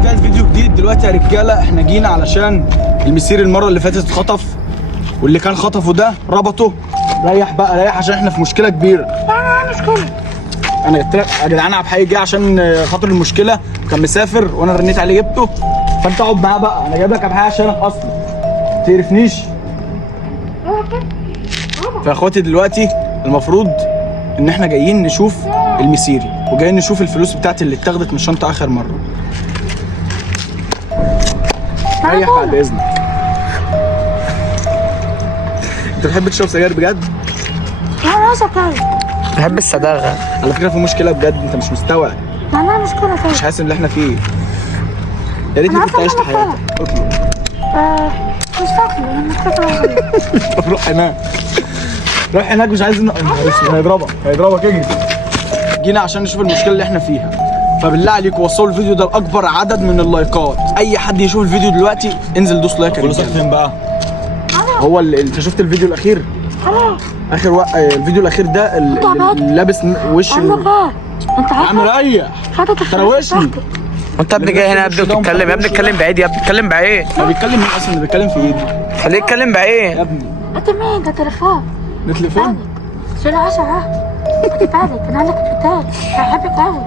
بتاعت فيديو جديد دلوقتي يا رجاله. احنا جينا علشان المسير المره اللي فاتت اتخطف، واللي كان خطفه ده ربطه. ريح بقى ريح عشان احنا في مشكله كبيره. مشكله. انا قلت لك يا جدعان عبد الحي جه عشان خاطر المشكله، كان مسافر وانا رنيت عليه جبته، فانت اقعد معاه بقى. انا جايب لك عبد الحي عشانك اصلا ما تقرفنيش. فيا اخواتي دلوقتي المفروض ان احنا جايين نشوف المسيري وجايين نشوف الفلوس بتاعتي اللي اتاخدت من الشنطه اخر مره. ريح بعد اذنك. انت بتحب تشرب سجاير بجد؟ انا سكاير. بحب الصداقة. على فكره في مشكله بجد، انت مش مستوعب. معناها مشكله طيب. مش حاسس ان اللي احنا فيه. يا ريتني كنت عشت حياتك. اطلب. مش فاكره انك فاكره. طب روح هناك. روح هناك مش عايز هيضربك اجري. جينا عشان نشوف المشكله اللي احنا فيها، فبالله عليك وصلوا الفيديو ده لاكبر عدد من اللايكات. اي حد يشوف الفيديو دلوقتي انزل دوس لايك. فلوسك فين بقى؟ هو اللي انت شفت الفيديو الاخير؟ اخر الفيديو الاخير ده اللي لابس وش انت يا عم ريح. تروشني. وانت يا ابني جاي هنا يا ابني بتتكلم يا ابني، اتكلم بعيد يا ابني، اتكلم بعيد. هو بيتكلم مين اصلا؟ اللي بيتكلم في ايدي. خليه يتكلم بعيد يا ابني. انت مين؟ ده تليفون. ده تليفون؟ شيل 10. خد بالك انا عندك البتاع بحبك قوي،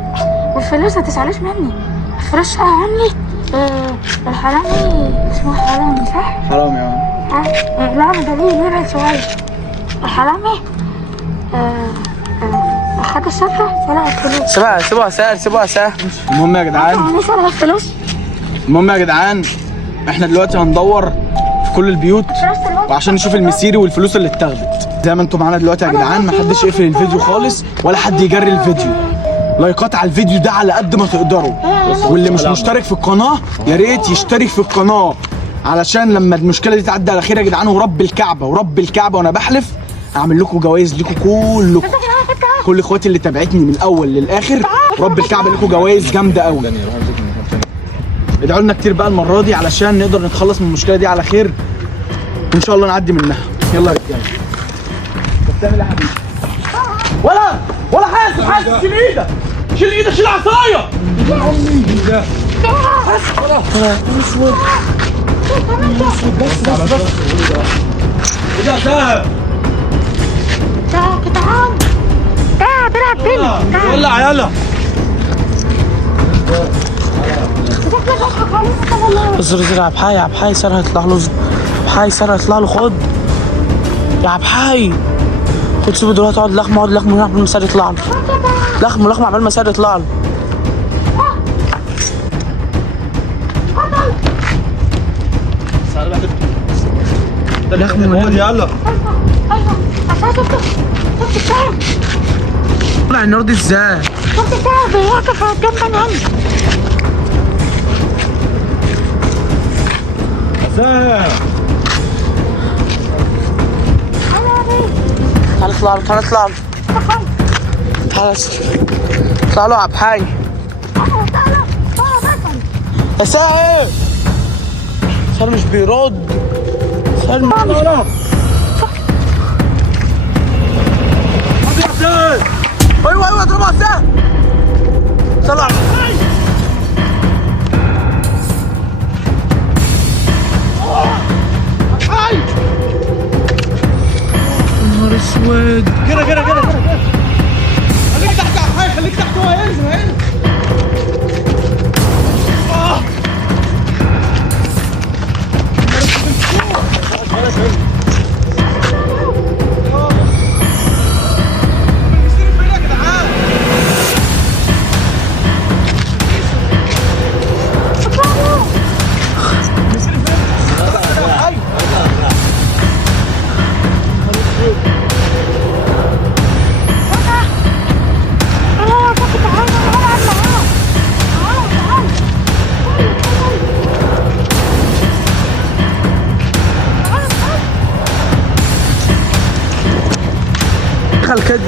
والفلوس ما تزعلوش مني. الفلوس عني الحرامي اسمه حرامي صح؟ حرامي اه. لا انا دليل يبعد شويه. الحرامي خد الشنطه سرق الفلوس. سيبوها سهل. المهم يا جدعان، يعني سرق الفلوس. احنا دلوقتي هندور في كل البيوت وعشان نشوف المسيري والفلوس اللي اتاخدت. زي ما انتم معانا دلوقتي يا جدعان، محدش يقفل الفيديو خالص ولا حد يجري الفيديو. لايكات على الفيديو ده على قد ما تقدروا، واللي مش مشترك في القناه يا ريت يشترك في القناه علشان لما المشكله دي تعدي على خير يا جدعان. ورب الكعبه وانا بحلف هعمل لكم جوائز ليكم كلكم، كل اخواتي اللي تابعتني من الاول للاخر. ورب الكعبه ليكم جوائز جامده قوي. ادعوا لنا كتير بقى المره دي علشان نقدر نتخلص من المشكله دي على خير وان شاء الله نعدي منها. يلا يا رجاله. انت بتعمل ايه يا حبيبي؟ ولا حاسب. شيل ايدك شيل عصايه. ايه ده؟ تعال بيلعب بيلي. ولع يلا. زر عبد الحي سرها يطلع له. خد يا عبد الحي، خد سيبه دلوقتي. اقعد لخمه عبال المسار يطلع له. لخمه عبال المسار يطلع له. لخمه يلا. طلع النار دي ازاي؟ شفت الساعة بيوقف قدام منهم. تعال اطلع له. اطلع له يا عبد الحي. يا ساعد صار مش بيرد. ايوه اضربها سهل. طلع نهار اسود. كده خليك تحت يا حي، خليك تحت. هو هينزل.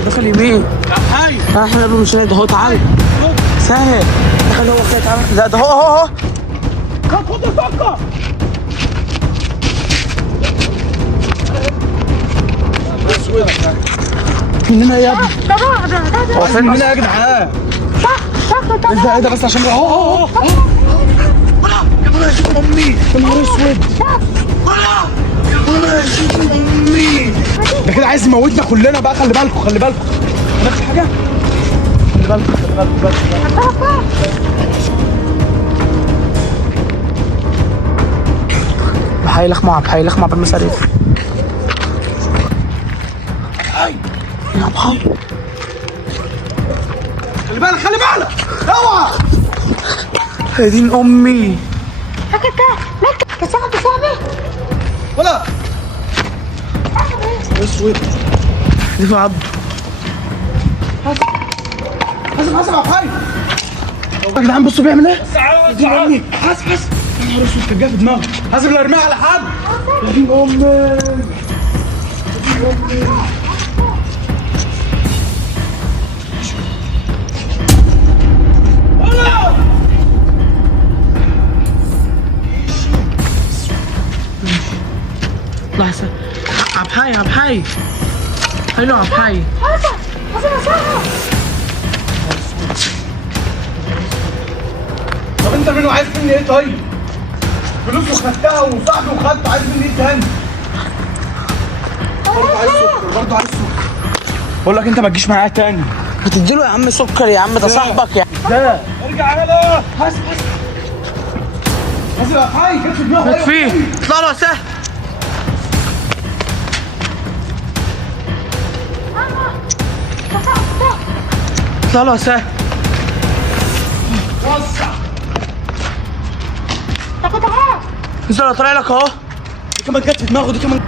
دخل يمين. احنا مش هنا. ده هو تعال سهل. دخل هو كده. تعال. لا ده هو خد الفكه. مننا يا ابني. ده هو فين مننا يا جدعان؟ صح ايه ده بس عشان اهو ده كده عايز يموتنا كلنا بقى. خلي بالكم خلي بالكم. نفس حاجه. خلي بالكم خلي بالكم بس. بحي لخمه بحي لخمه بالمصاريف. هاي يا بحي خلي بالك خلي بالك. اوعى. يا دين امي. فاكر ده صاحبي ولا اسود. دي في عض. حاسب حاسب يا بحي. يا جدعان بصوا بيعمل ايه؟ دين امي. حاسب حاسب. يا نهار اسود كان جاي في دماغه. حاسب لا ارميها على حد. يا دين امي. لحظة. عبحي عبحي. حلو عبحي. حسن يا صاحبي. طب انت منو عايز مني ايه طيب؟ فلوسه خدتها وصاحبي وخدته، عايز مني ايه تاني؟ برضه عايز سكر برضه عايز سكر. بقول لك انت ما تجيش معايا تاني. هتديله يا عم سكر يا عم، ده صاحبك يا ده ارجع يلا. حاسب حاسب حاسب يا حي. جت في دماغه. عم. فيه اطلع له سهل. اطلع له سهل. وسع. نزل طالع لك اهو. دي كمان جت في دماغه. دي كمان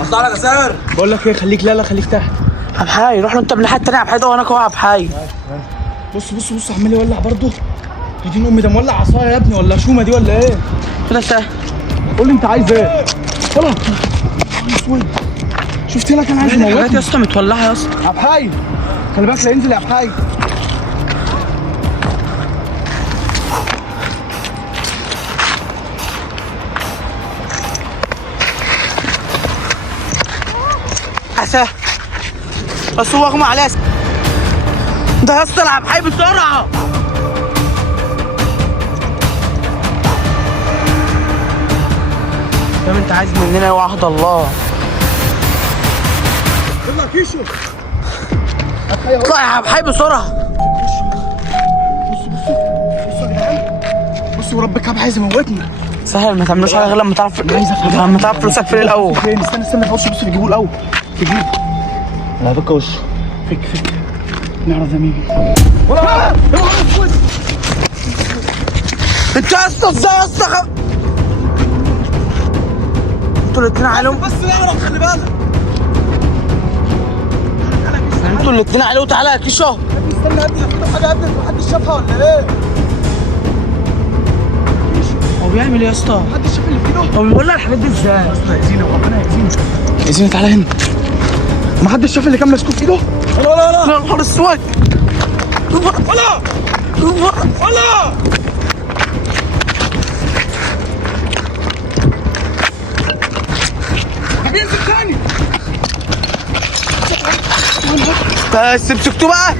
اطلع لك يا سامر. بقول لك ايه خليك لا خليك تحت. عبحي روح له انت من الناحية التانية. عبحي ده هناك اهو. عبحي بص بص بص عمال يولع برضه. يا دين امي ده مولع عصايه يا ابني ولا شومه دي ولا ايه؟ كده سهل. قول لي انت عايز ايه؟ يلا. اسود. شفت لك انا عايز الحاجات يا اموتني. اسطى متولعة يا اسطى. عبحي خلي بالك لا ينزل يا عبحي. سهل بس هو اغمى عليه. ده يا اسطى العبحي بسرعة. فاهم انت عايز مننا وعهد الله. يلا كيشو. اطلع يا عبحي بسرعة. بصوا يا جدعان. بصوا وربك عبحي عايز يموتنا. سهل ما تعملوش حاجة غير لما تعرف عايز افهم. لما تعرف فلوسك فين الأول. فين؟ استنى استنى بص بص بيجيبوه الاول. بيجيبوه. لا فك وشه. فك فك. نعرف ده مين. ولا انت يا اسطى ازاي يا اسطى انتوا الاتنين عليهم. بس نعرف خلي بالك. انتوا الاتنين عليه. وتعالى يا كيشو. استنى يا ابني في حاجه يا ابني محدش شافها ولا ايه؟ هو بيعمل ايه يا اسطى؟ محدش شاف اللي في ايده؟ هو بيولع الحاجات دي ازاي؟ هيأذينا وربنا هيأذينا. هيأذينا تعالى هنا. محدش شاف اللي كان ماسكه في ايده؟ لا لا لا. يا نهار اسود. ولا ولا. هينزل تاني. بس مسكتوه بقى.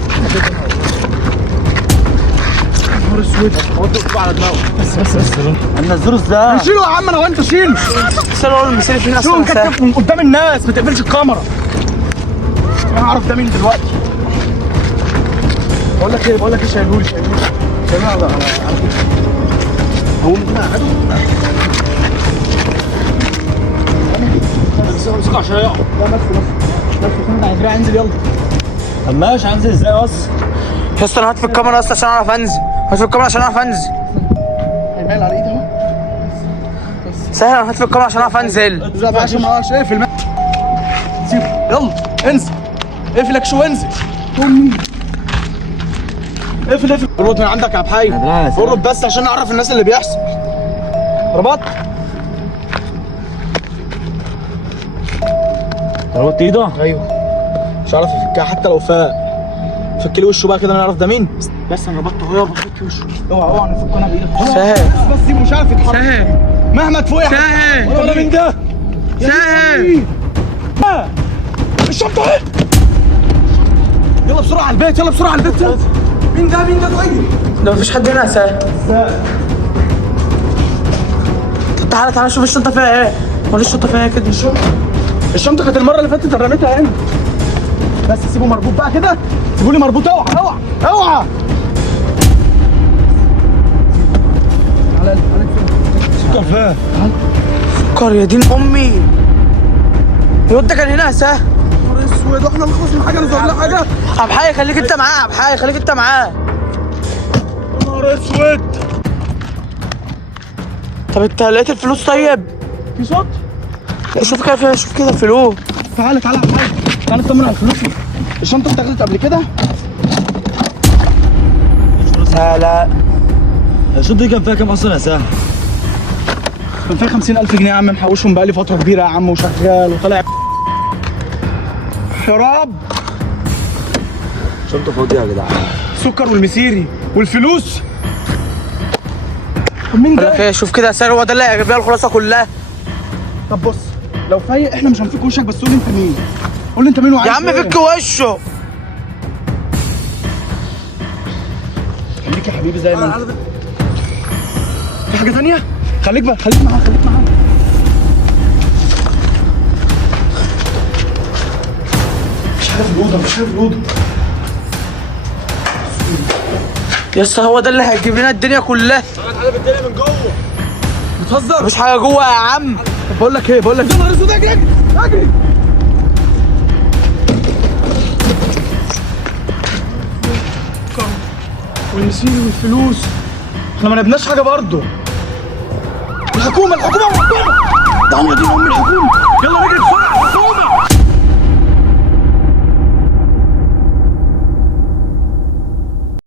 نهار اسود. حطوا على دماغه. بس هننزله ازاي؟ شيله يا عم انا وانت شيل. بس انا اقول المثال فين شيله اصلا. مكتف من قدام الناس ما تقفلش الكاميرا. انا هعرف ده مين دلوقتي. بقول لك ايه شايلهولي على هو ممكن اقعده. امسكه عشان يقع. لا ماسكه انت على دراعي. انزل يلا. طب ماشي هنزل ازاي اصلا؟ يا اسطى انا هات في الكاميرا اصلا عشان اعرف انزل. هات في الكاميرا عشان اعرف انزل. هيمال على ايدي اهو. سهل انا هات في الكاميرا عشان اعرف انزل. لا بقى عشان ما اعرفش اقفل. سيبه يلا انزل. اقفلك شو انزل. اقفل ربط من عندك يا عبحي. ربط بس عشان اعرف الناس اللي بيحصل. ربط. ربطت ايده؟ ايوه. مش عارف يفكها حتى لو فاق. فك لي وشه بقى كده نعرف ده مين. بس انا ربطته اهو. فك وشه. اوعى نفك انا بايدك. سهل بس سيبه مش عارف يتحرك. سهل مهما تفوق يا سهل. ولا مين ده؟ سهل. الشنطه اهي. يلا بسرعه على البيت. يلا بسرعه على البيت. يلا. مين ده طيب؟ ده مفيش حد هنا يا سهل. طب تعالى شوف الشنطة فيها ايه. ولا الشنطة فيها ايه كده. الشنطه كانت المره اللي فاتت انا رميتها هنا. بس سيبه مربوط بقى كده، سيبوا لي مربوط. اوعى اوعى اوعى. تعالى سكر فين؟ سكر يا دين امي. الواد ده كان هنا يا سهل. نهار اسود، واحنا نخلص من حاجه نزور لها حاجه. عبد الحي خليك انت معاه، عبد الحي خليك انت معاه. نهار اسود. طب انت لقيت الفلوس طيب؟ في صوت؟ شوف كده فيها، شوف كده الفلوس. تعالى تعالى يا حاج، تعالى اطمن على الفلوس. الشنطه اتاخدت قبل كده؟ لا الشنطة دي كان فيها كام اصلا يا سهل؟ كان فيها 50,000 جنيه يا عم، محوشهم بقالي فتره كبيره يا عم وشغال وطالع. يا رب. شنطة فاضية يا جدعان. السكر والمسيري والفلوس. طب مين بقول لك ده؟ ايه، شوف كده يا سهل، هو ده اللي هيجيب لها الخلاصه كلها. طب بص، لو فايق احنا مش هنفك وشك، بس قول لي انت مين؟ قول لي انت مين وعايز يا عم ايه؟ فك وشه. خليك يا حبيبي زي ما انت. في حاجه ثانيه؟ خليك بقى، خليك معاه، خليك معاه. مش حاجه في الاوضه، مش حاجه في الاوضه. يا اسطى هو ده اللي هيجيب لنا الدنيا كلها. حاجة في الدنيا من جوه. بتهزر؟ مفيش حاجه جوه يا عم. طب بقول لك ايه، بقول لك يا نهار اسود، اجري اجري اجري. والمسيري والفلوس، احنا ما نبناش حاجه برضه. الحكومه الحكومه الحكومه. ده يا دين ام الحكومه.